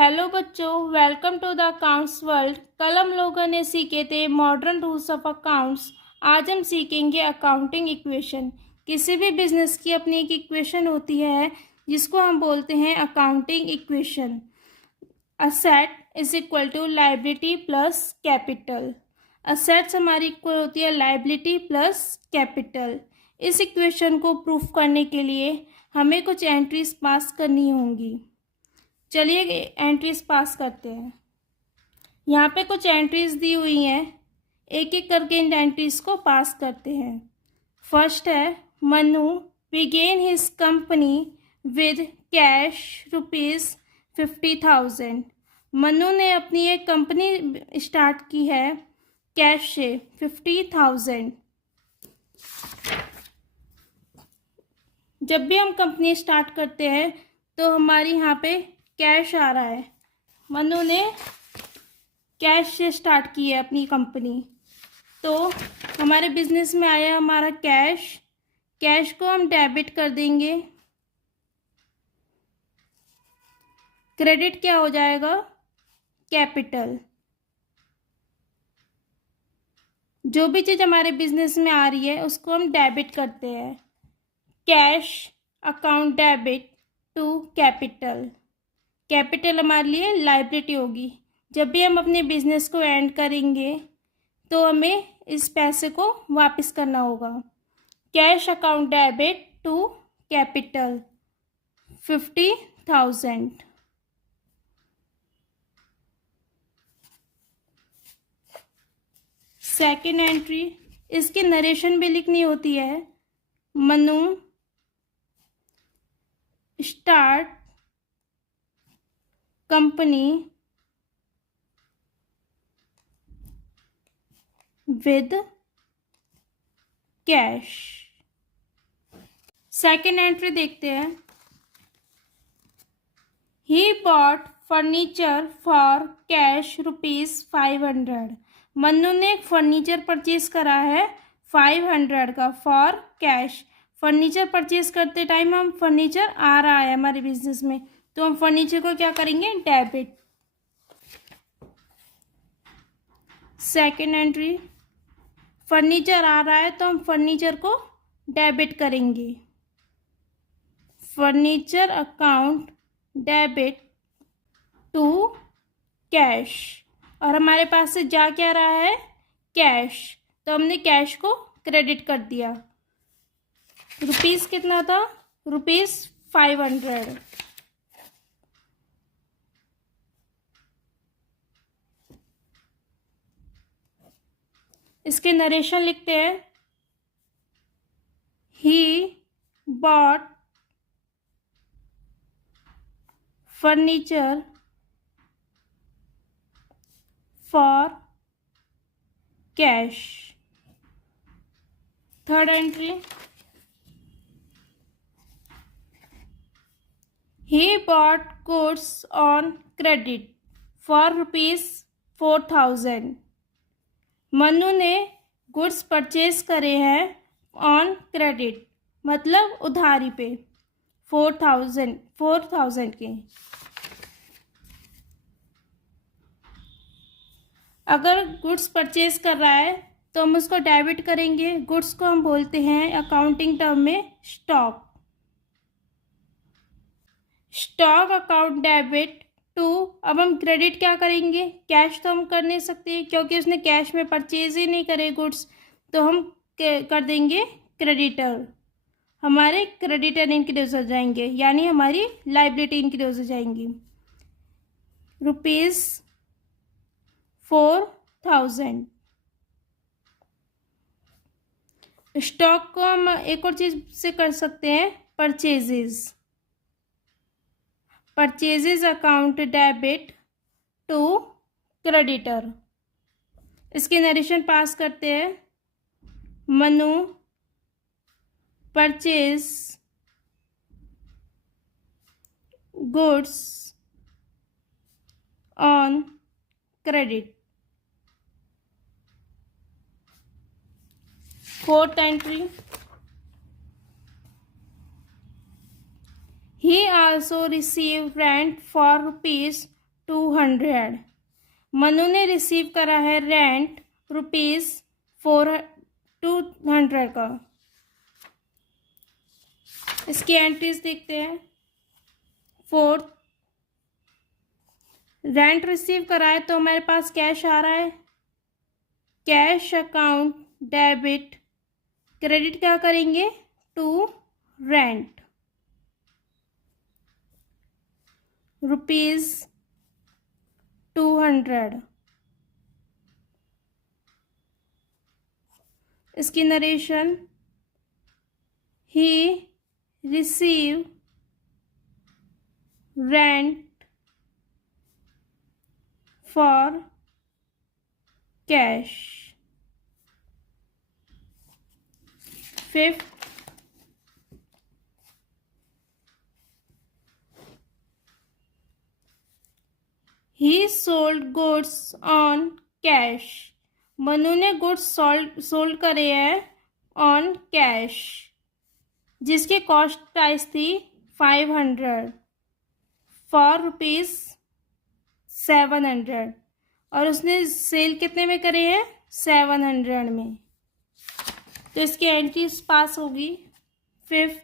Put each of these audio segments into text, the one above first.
Hello बच्चों, welcome to the accounts world. कल हम लोगों ने सीखे थे मॉडर्न रूल्स ऑफ अकाउंट्स। आज हम सीखेंगे अकाउंटिंग इक्वेशन। किसी भी बिजनेस की अपनी एक इक्वेशन होती है जिसको हम बोलते हैं accounting equation. Asset is equal to liability plus capital. Assets हमारी इक्वल होती है लाइबिलिटी प्लस कैपिटल। इस इक्वेशन को प्रूफ करने के लिए हमें कुछ एंट्रीज पास करनी होंगी। चलिए एंट्रीज पास करते हैं। यहाँ पे कुछ एंट्रीज दी हुई हैं, एक एक करके इन एंट्रीज को पास करते हैं। फर्स्ट है Manu begin his company with cash ₹50,000। Manu ने अपनी एक कंपनी स्टार्ट की है कैश से 50,000। जब भी हम कंपनी स्टार्ट करते हैं तो हमारी यहाँ पे कैश आ रहा है। मनु ने कैश से स्टार्ट की है अपनी कंपनी, तो हमारे बिजनेस में आया हमारा कैश। कैश को हम डेबिट कर देंगे। क्रेडिट क्या हो जाएगा? कैपिटल। जो भी चीज़ हमारे बिजनेस में आ रही है उसको हम डेबिट करते हैं। Cash account debit to capital. Capital हमारे लिए लाइबिलिटी होगी। जब भी हम अपने बिजनेस को एंड करेंगे तो हमें इस पैसे को वापस करना होगा। Cash account debit to capital 50,000। Second entry, इसकी नरेशन भी लिखनी होती है। Manu start company with cash. Second entry देखते हैं। He bought furniture for cash ₹500। Mannu ने एक फर्नीचर परचेज करा है 500 का फॉर कैश। फर्नीचर परचेज करते टाइम हम फर्नीचर आ रहा है हमारे बिजनेस में, तो हम फर्नीचर को क्या करेंगे? डेबिट। सेकेंड एंट्री, फर्नीचर आ रहा है तो हम फर्नीचर को डेबिट करेंगे। Furniture account debit to cash. और हमारे पास से जा क्या रहा है? कैश, तो हमने कैश को क्रेडिट कर दिया। रुपीस कितना था? ₹500। इसके नरेशन लिखते हैं। He bought furniture for cash. Third entry, he bought goods on credit for ₹4,000। Manu ने गुड्स परचेज करे हैं ऑन क्रेडिट, मतलब उधारी पे 4,000 के। अगर गुड्स परचेज कर रहा है तो हम उसको डेबिट करेंगे। गुड्स को हम बोलते हैं अकाउंटिंग टर्म में stock. Stock account debit to, अब हम क्रेडिट क्या करेंगे? कैश तो हम कर नहीं सकते क्योंकि उसने कैश में परचेज ही नहीं करे गुड्स, तो हम कर देंगे क्रेडिटर। हमारे क्रेडिटर इंक्रीज हो जाएंगे, यानी हमारी लाइबिलिटी इंक्रीज हो जाएंगी। ₹4,000। स्टॉक को हम एक और चीज से कर सकते हैं, purchases. Purchases account debit to creditor. इसके नरेशन पास करते हैं। Manu purchase goods on credit. Fourth entry, he also received rent for 200। Manu ने रिसीव करा है रेंट ₹200 का। इसकी एंट्रीज देखते हैं। फोर्थ, रेंट रिसीव करा है तो हमारे पास कैश आ रहा है, कैश अकाउंट डेबिट, क्रेडिट क्या करेंगे, टू रेंट ₹200। इसकी narration, he receive rent for cash. Fifth, he sold goods on cash. Manu ने गुड्स सोल्ड करे हैं ऑन कैश, जिसकी कॉस्ट प्राइस थी 500 फॉर ₹700, और उसने सेल कितने में करे हैं, 700 में। तो इसकी एंट्रीज पास होगी। फिफ्थ,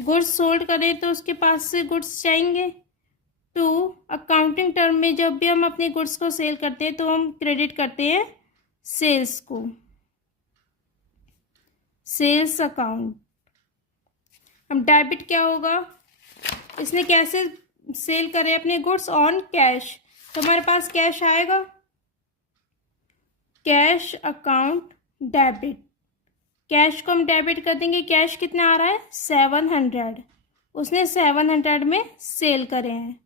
गुड्स सोल्ड करें तो उसके पास से गुड्स जाएंगे टू, अकाउंटिंग टर्म में जब भी हम अपने गुड्स को सेल करते हैं तो हम क्रेडिट करते हैं सेल्स को, सेल्स अकाउंट। अब डेबिट क्या होगा, इसने कैसे सेल करे अपने गुड्स, ऑन कैश, तो हमारे पास कैश आएगा, कैश अकाउंट डेबिट। कैश को हम डेबिट कर देंगे, कैश कितना आ रहा है, 700, उसने 700 में सेल करे हैं,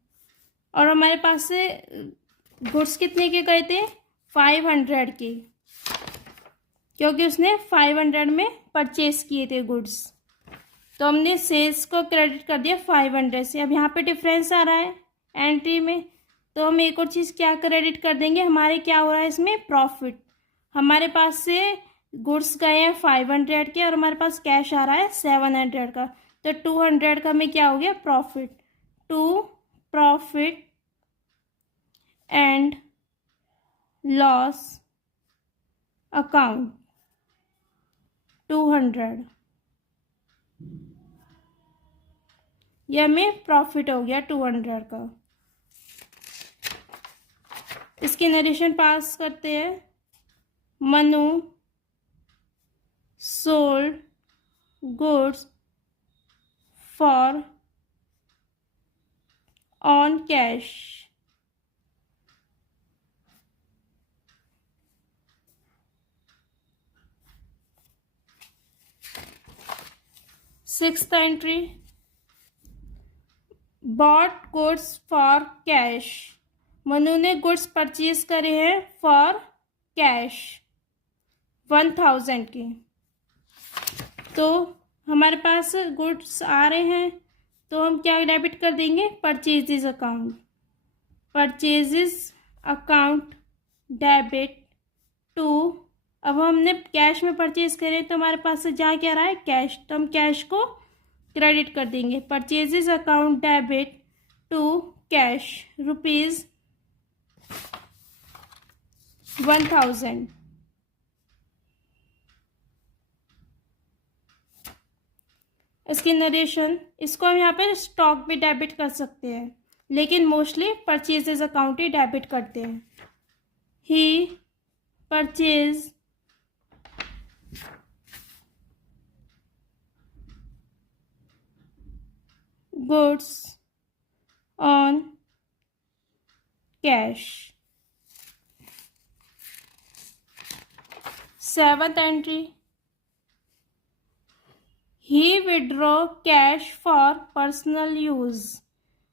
और हमारे पास से गुड्स कितने के गए थे, 500 के, क्योंकि उसने 500 में परचेज किए थे गुड्स, तो हमने सेल्स को क्रेडिट कर दिया 500 से। अब यहाँ पे डिफरेंस आ रहा है एंट्री में, तो हम एक और चीज़ क्या क्रेडिट कर देंगे, हमारे क्या हो रहा है इसमें, प्रॉफिट। हमारे पास से गुड्स गए हैं 500 के और हमारे पास कैश आ रहा है 700 का, तो 200 का में क्या हो गया, profit. To profit and loss account 200, यह में प्रॉफिट हो गया 200 का। इसकी नरेशन पास करते हैं। Manu sold goods for on cash sixth entry, bought goods for cash. Manu ने गुड्स परचेज करे हैं फॉर कैश 1000 के, तो हमारे पास गुड्स आ रहे हैं तो हम क्या डेबिट कर देंगे, purchases account, purchases account debit to. अब हमने कैश में परचेज करे तो हमारे पास से जा क्या रहा है, कैश, तो हम कैश को क्रेडिट कर देंगे, purchases account debit to cash ₹1000। इसकी नरेशन, इसको हम यहाँ पे स्टॉक भी डेबिट कर सकते हैं, लेकिन मोस्टली परचेजेस अकाउंट ही डेबिट करते हैं। He purchase goods on cash. Seventh entry, he withdraw cash for personal use.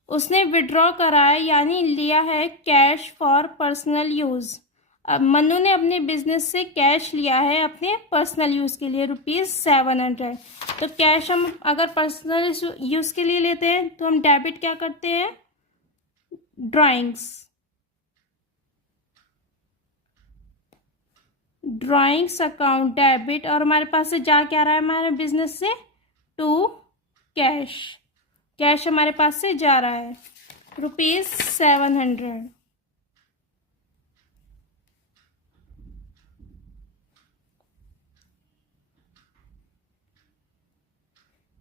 उसने विड्रॉ करा है यानी लिया है कैश फॉर पर्सनल यूज। अब मनु ने अपने बिजनेस से कैश लिया है अपने पर्सनल यूज के लिए ₹700। तो कैश हम अगर पर्सनल यूज के लिए लेते हैं तो हम डेबिट क्या करते हैं, ड्राइंग्स अकाउंट डेबिट, और हमारे पास से जा क्या रहा है हमारे बिजनेस से, टू कैश, कैश हमारे पास से जा रहा है ₹700.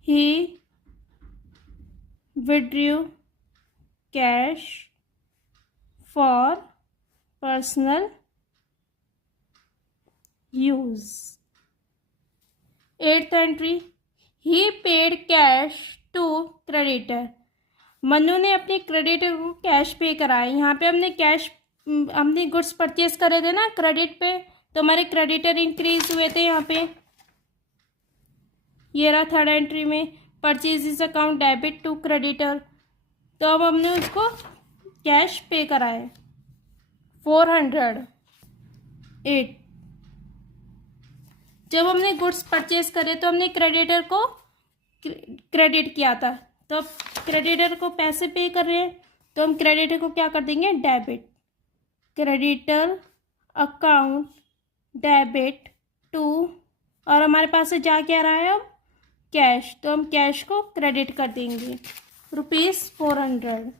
He withdrew cash for personal use. 8th entry, he paid cash to creditor. Manu ने अपने क्रेडिटर को कैश पे कराया। यहाँ पे हमने गुड्स परचेज करे थे ना क्रेडिट पे, तो हमारे क्रेडिटर इंक्रीज हुए थे यहाँ पे। ये रहा 3rd एंट्री में, purchases account debit to creditor, तो अब हमने उसको कैश पे कराए 408। जब हमने गुड्स परचेज करे तो हमने क्रेडिटर को क्रेडिट किया था, तो अब क्रेडिटर को पैसे पे कर रहे हैं, तो हम क्रेडिटर को क्या कर देंगे, debit. Creditor account debit to, और हमारे पास से जा क्या रहा है अब, कैश, तो हम कैश को क्रेडिट कर देंगे ₹400।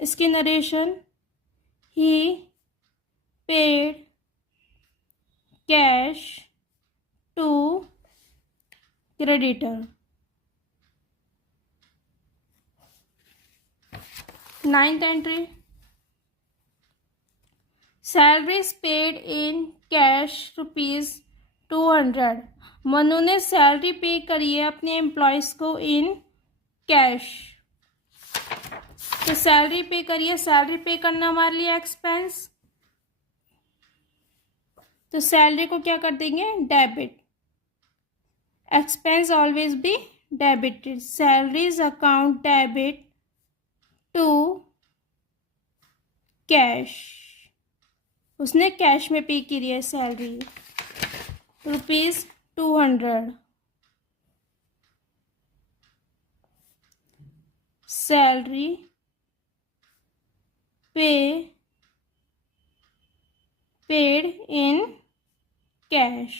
इसकी narration, he paid cash to creditor. 9th entry, salaries paid in cash ₹200। Manu ने सैलरी पे करी है अपने एम्प्लॉयज़ को इन कैश, तो सैलरी पे करिए, सैलरी पे करना हमारे लिए एक्सपेंस, तो सैलरी को क्या कर देंगे, debit. Expense always be debited. Salaries account debit to cash, उसने कैश में पे की है salary ₹200। Salary paid in cash.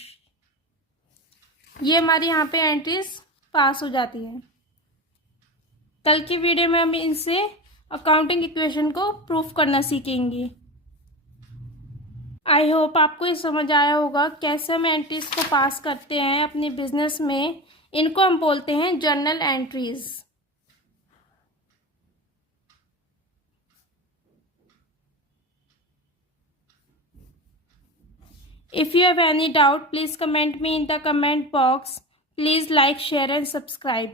ये हमारी यहाँ पे एंट्रीज पास हो जाती है। कल की वीडियो में हम इनसे अकाउंटिंग इक्वेशन को प्रूफ करना सीखेंगे। आई होप आपको ये समझ आया होगा कैसे हम एंट्रीज को पास करते हैं अपने बिजनेस में। इनको हम बोलते हैं journal entries. If you have any doubt, please comment me in the comment box. Please like, share and subscribe.